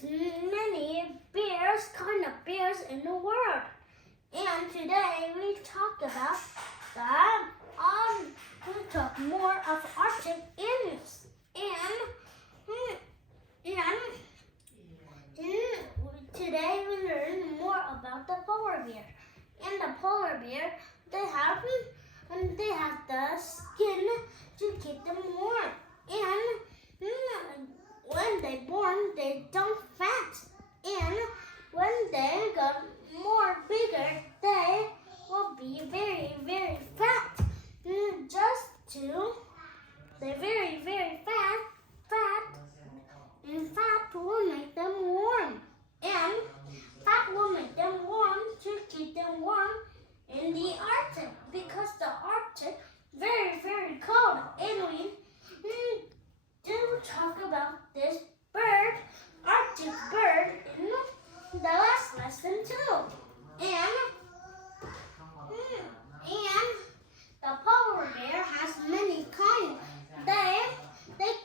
There's many bears, kind of bears in the world. And today we talk about we talk more of Arctic animals. And today we learn more about the polar bear. And the polar bear, they have the skin to keep them warm. And when they're born, they don't fat. And when they get more bigger, they will be very, very fat. They're very, very fat, and fat will make them warm. And fat will make them warm to keep them warm in the Arctic, because the Arctic very, very cold. And we do talk about this bird, Arctic bird, in the last lesson too. And the polar bear has many kinds. They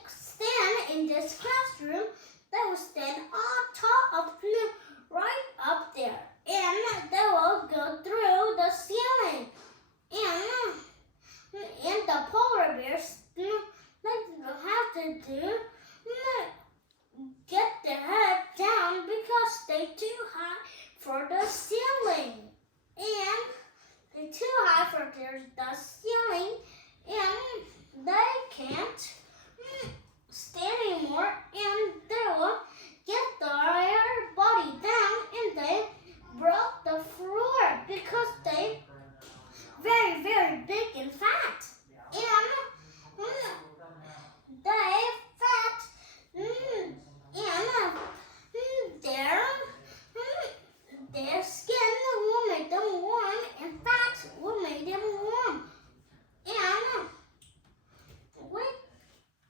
stand in this classroom. They will stand on top of right up there, and they will go through the ceiling. And the polar bears have to get their head down because they're too high for the ceiling. And they're too high for the ceiling, and they can't stand anymore, and they will get their body down, and they broke the floor because they very, very big and fat. And they fat, and their skin will make them warm, and fat will make them warm.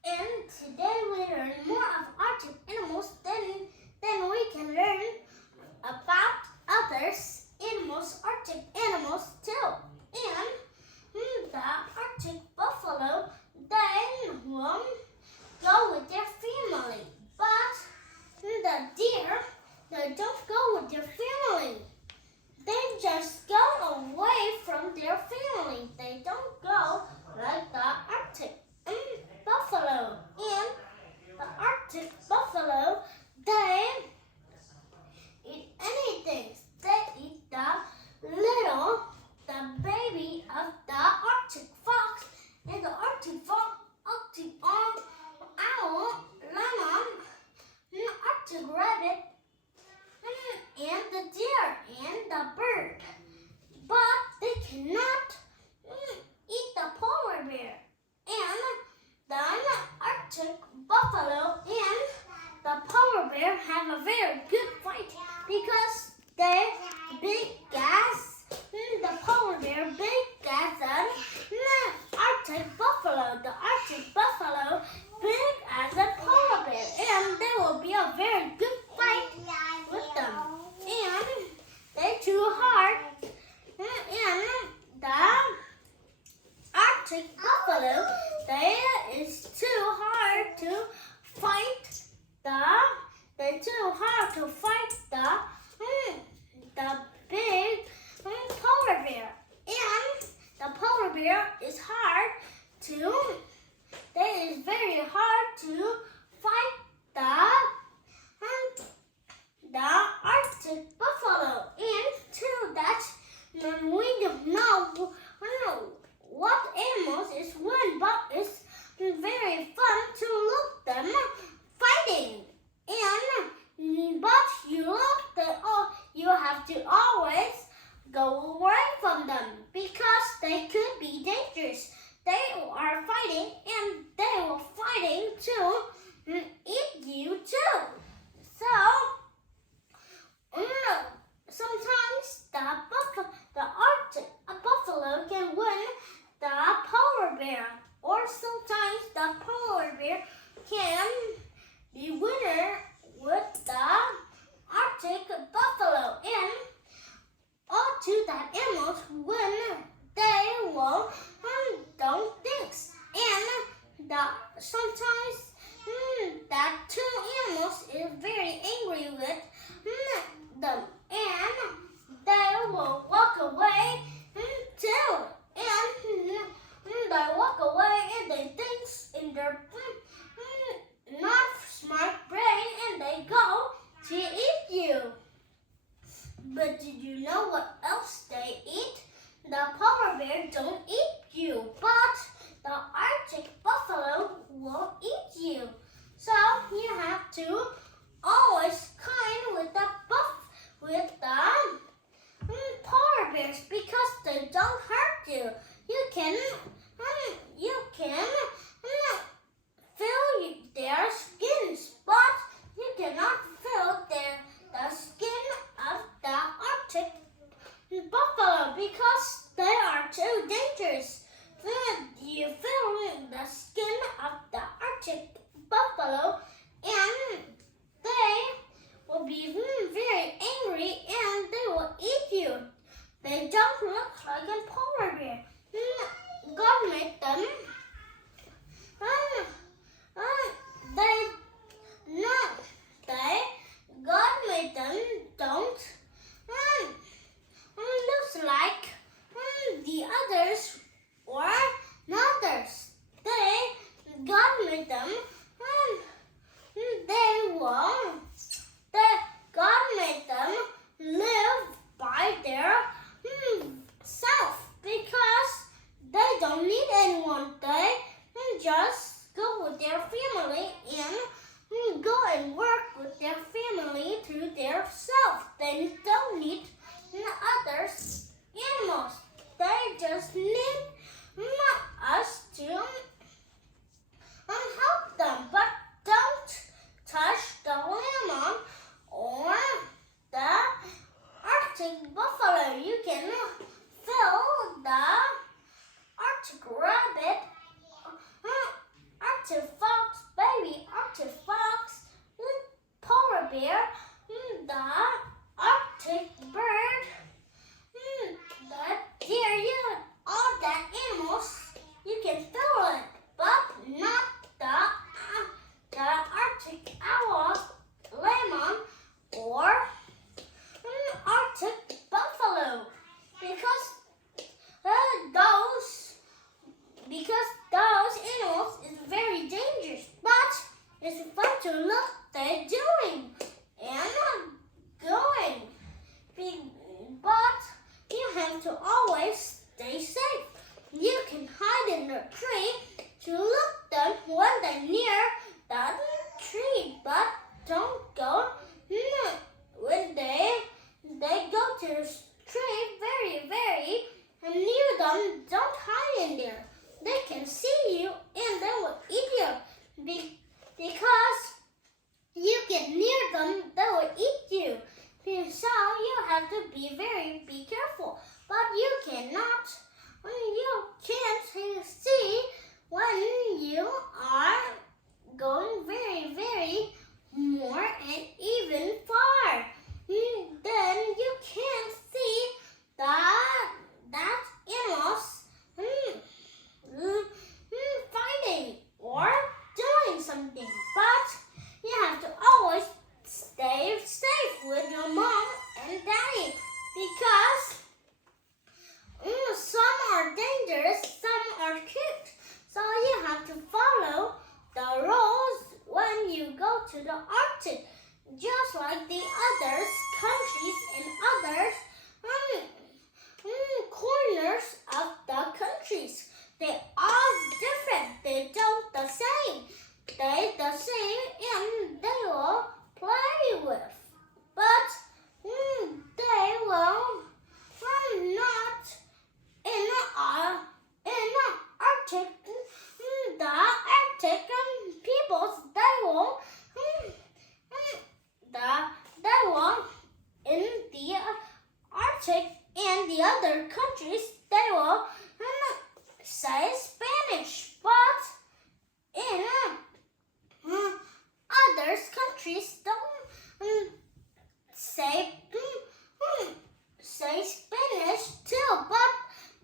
And today we learn more of Arctic animals, then we can learn about others animals, Arctic animals too. And the Arctic buffalo, they will go with their family, but the deer, they don't go with their family. They just go away from their family. They don't go like the Arctic buffalo. And the Arctic buffalo, they eat anything. They eat the baby of the Arctic fox, and the Arctic fox, Arctic owl, lemon, Arctic rabbit, and the deer and the bird. But they cannot eat the polar bear. And the Arctic buffalo and the polar bear have a very good fight, because they big as the polar bear, big as the Arctic buffalo. The Arctic buffalo big as a polar bear, and there will be a very good fight with them. And they're too hard. And the Arctic buffalo, is too hard to fight they're too hard to fight the big polar bear. And the polar bear is hard it is very hard to fight the Arctic buffalo. And too, that we don't know what animals is one, but it's very fun to look them fighting. But you look the will walk away too. And they walk away and they think in their not smart brain and they go to eat you. But did you know what else they eat? The polar bear don't eat you, but the Arctic buffalo will eat you. So you have to always kind with the polar bears because they don't hurt you. You can feel their skins, but you cannot feel the skin of the Arctic buffalo because they are too dangerous. You feel the skin of the Arctic buffalo and they will be very angry and they will eat you. They don't look like a polar bear. God made them. God made them don't looks like the others or others. God made them. God made them live by their self because they don't need anyone. They just go with their family and go and work with their family through their self. They don't need others animals. They just need us to help them, but don't touch the lemon or the Arctic buffalo. You can feel the Arctic rabbit, Arctic fox, baby Arctic fox, polar bear, the Arctic bird, the deer, all the animals. You can feel it, but not the Arctic owl, lemon, or Arctic buffalo, because those animals is very dangerous. But it's fun to look they're doing and going. But you have to always stay safe. You can hide in the tree to look them when they're near the tree, but don't go when they go to the tree very near them. Don't hide in there. They can see you and they will eat you because you get near them. They will eat you. So you have to be careful. But you cannot. You can't see when you are going very more and even far. Then you can't see that animals fighting or doing something. But you have to always stay safe with your mom and daddy because some are dangerous, some are cute. So you have to follow the rules when you go to the Arctic, just like the others countries and others corners of the countries. They are different. They don't the same. They the same and they will play with. But they will not in Arctic. The Arctic peoples they will in the Arctic and the other countries they will say Spanish, but in other countries don't say Spanish too. But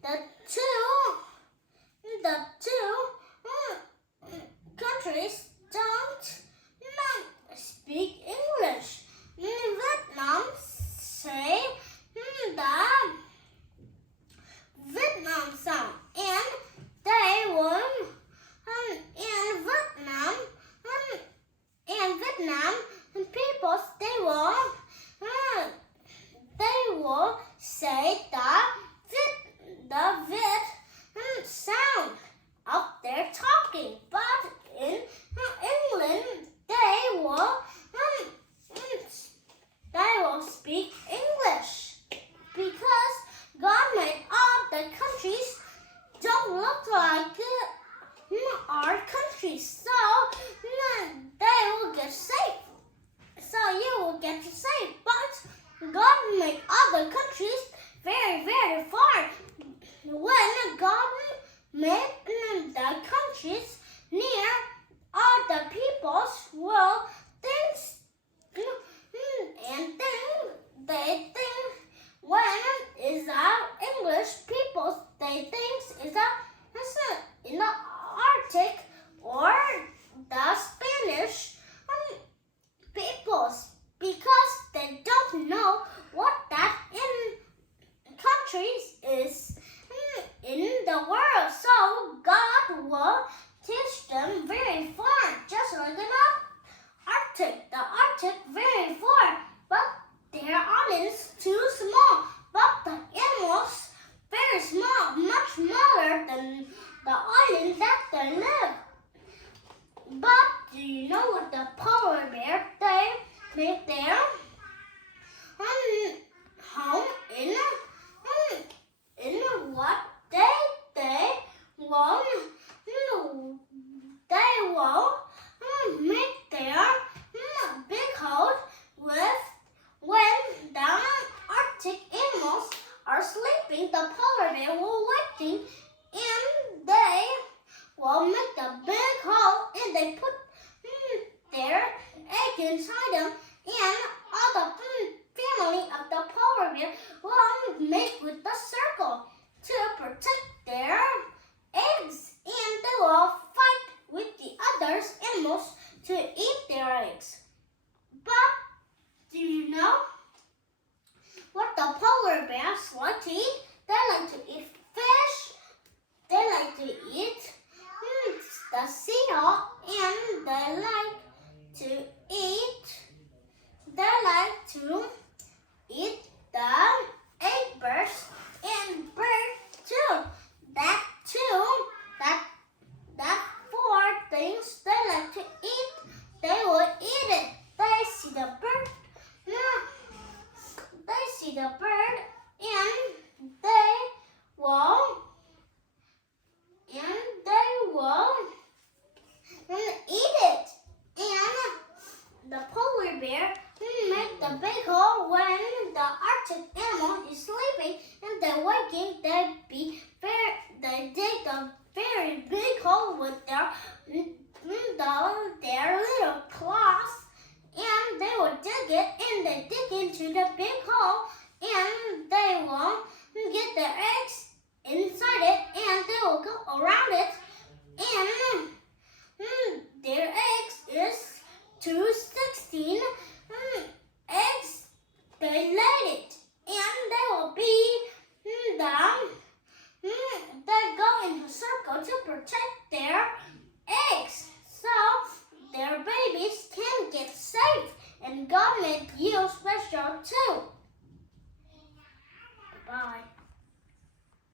the two countries don't speak English. Vietnam say the very, very far. When God made the countries near, all the peoples will think and think they think when is our English people they think is in the Arctic or the Spanish peoples because they don't know what that in countries is in the world. So God will teach them very far, just like an Arctic. The Arctic very far, but their islands too small. But the animals very small, much smaller than the island that they live. But do you know what the polar bear they make their home in what they won't make their big hole with when the Arctic animals are sleeping. The polar bear will waiting and they will make the big hole and they put their egg inside them and all the family of the polar bear will make with the circle to protect their eggs and they will fight with the other animals to eat their eggs. But do you know what the polar bears like to eat? They like to eat fish, they like to eat the seal, and they like to eat the egg birds and bird too. That four things they like to eat, they will eat it. They see the bird, and they will eat it. And the polar bear make the big hole when the Arctic animal is sleeping and they're waking. They dig a very big hole with their little claws, and they will dig it and they dig into the big hole and they will get their eggs inside it and they will go around it and their eggs is too